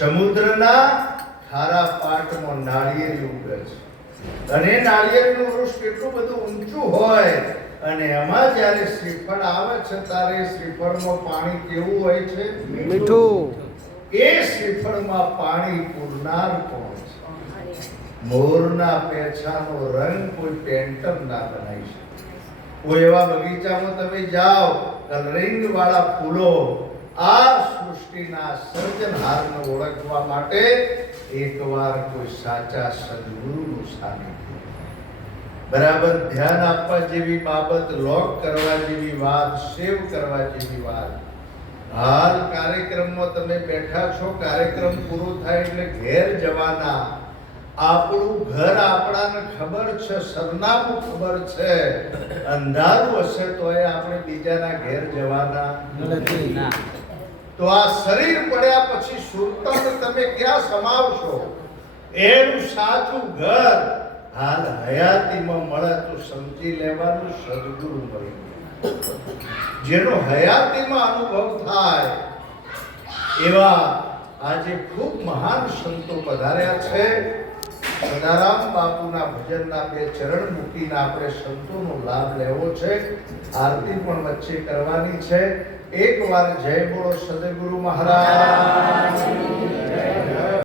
સમુદ્રના ખારા પાટમાં નાળિયેર ઉગે છે અને નાળિયેરનું વૃક્ષ કેટલું બધું ઊંચું હોય અને એમાં જ્યારે શ્રીફળ આવે છે ત્યારે શ્રીફળમાં પાણી કેવું હોય છે? મીઠું. એ શ્રીફળમાં પાણી પૂરનાર કોણ છે? મોરના પેછાનો રંગ કોઈ પેન્ટર ના બનાવી શકે. કોઈ એવા બગીચામાં તમે જાઓ, કલરિંગ વાળા ફૂલો, આ સૃષ્ટિના સર્જનહારને ઓળખવા માટે એકવાર કોઈ સાચા સદગુરુનું સાનિધ્ય, બરાબર ધ્યાન આપવા જેવી બાબત, લોક કરવા જેવી વાત, સેવ કરવા જેવી વાત. હાલ કાર્યક્રમમાં તમે બેઠા છો, કાર્યક્રમ પૂરો થાય એટલે ઘેર જવાના. આપણું ઘર આપણાને ખબર છે, સરનામું ખબર છે. અંધારું હશે તો આપણે બીજાના ઘેર જવાના નથી. તો આ શરીર પડ્યા પછી સુરતને તમે ક્યાં સમાવશો? એનું સાચું ઘર હાલ હયાતીમાં મળે તો સમજી લેવાનું, સદગુરુ મળી જેનો હયાતીમાં અનુભવ થાય એવા આજે ખૂબ મહાન સંતો પધાર્યા છે. સદારામ બાપુના ભજનના બે ચરણ મૂકીને આપણે સંતોનો લાભ લેવો છે. આરતી પણ વચ્ચે કરવાની છે. એક વાર જય બોલો સદગુરુ મહારાજ.